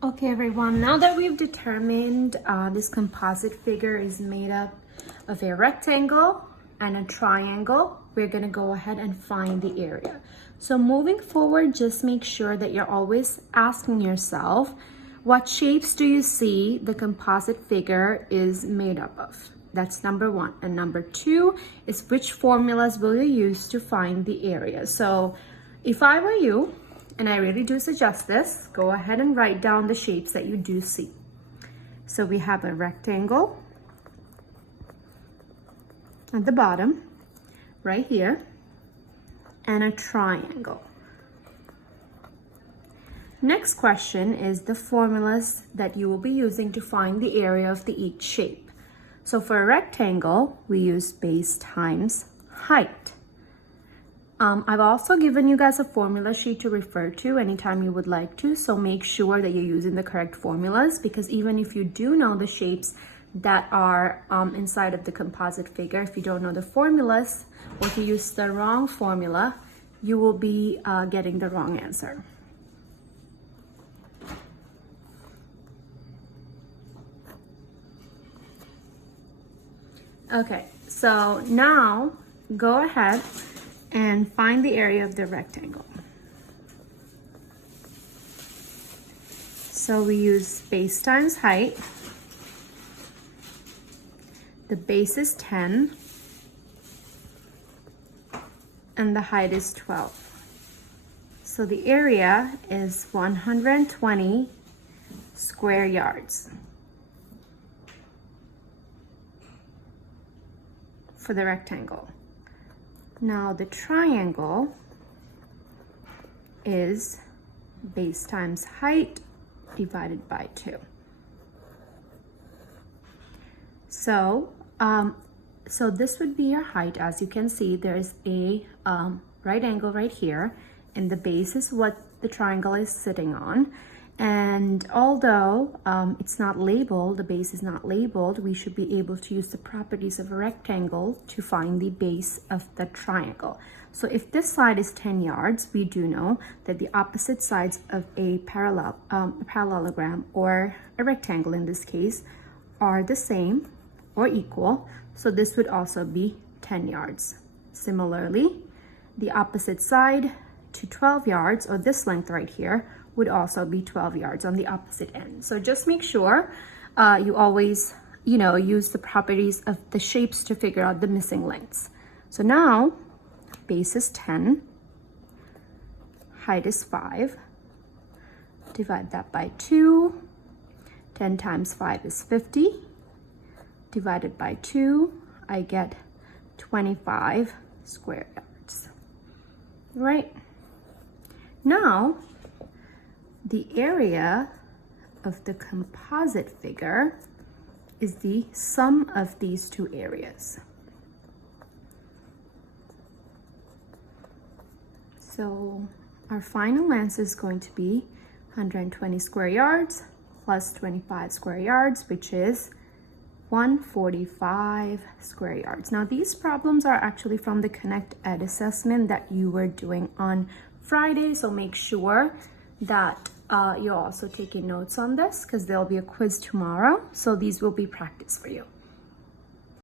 Okay, everyone, now that we've determined this composite figure is made up of a rectangle and a triangle, we're gonna go ahead and find the area. So moving forward, just make sure that you're always asking yourself, what shapes do you see the composite figure is made up of? That's number one. And number two is, which formulas will you use to find the area? So if I were you, and I really do suggest this, go ahead and write down the shapes that you do see. So we have a rectangle at the bottom, right here, and a triangle. Next question is the formulas that you will be using to find the area of each shape. So for a rectangle, we use base times height. I've also given you guys a formula sheet to refer to anytime you would like to, so make sure that you're using the correct formulas, because even if you do know the shapes that are inside of the composite figure, if you don't know the formulas, or if you use the wrong formula, you will be getting the wrong answer. Okay, so now go ahead and find the area of the rectangle. So we use base times height. The base is 10 and the height is 12. So the area is 120 square yards for the rectangle. Now the triangle is base times height divided by 2. So this would be your height. As you can see, there's a right angle right here, and the base is what the triangle is sitting on. And although it's not labeled, the base is not labeled, we should be able to use the properties of a rectangle to find the base of the triangle. So if this side is 10 yards, we do know that the opposite sides of a parallelogram, or a rectangle in this case, are the same or equal. So this would also be 10 yards. Similarly, the opposite side to 12 yards, or this length right here, would also be 12 yards on the opposite end. So just make sure you always, use the properties of the shapes to figure out the missing lengths. So now, base is 10, height is 5, divide that by 2, 10 times 5 is 50, divided by 2, I get 25 square yards, right? Now, the area of the composite figure is the sum of these two areas. So our final answer is going to be 120 square yards plus 25 square yards, which is 145 square yards. Now these problems are actually from the Connect Ed assessment that you were doing on Friday, so make sure that you're also taking notes on this, because there'll be a quiz tomorrow. So these will be practice for you.